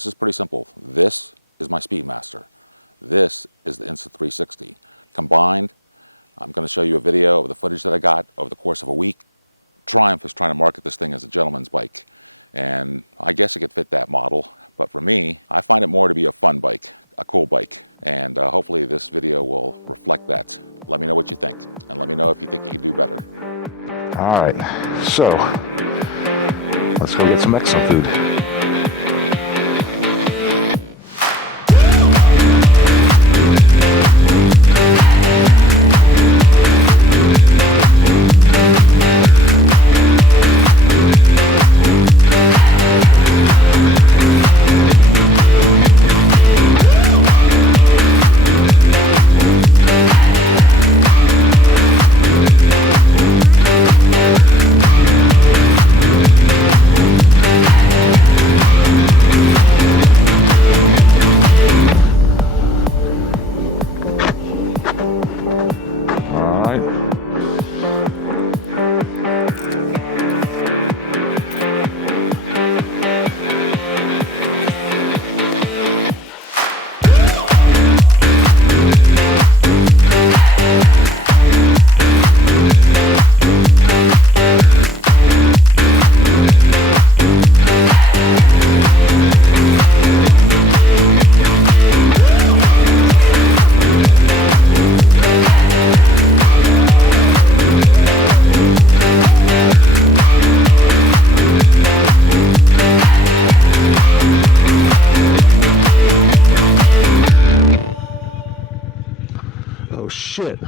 This is pretty simple. This is my Speedmaster. This is the Insta360. Combined, I'm going to show you a video of the footage that I got over the course of a week. Triumph is trying to market this thing as a gentleman's bike, and I guess it could fit that model, but for me, I find it more to be a fun bike, a cool bike, and hopefully this video will reflect that. Let me know what you think, and let me know if you think you could do better. All right, so let's go get some excellent food. Oh shit.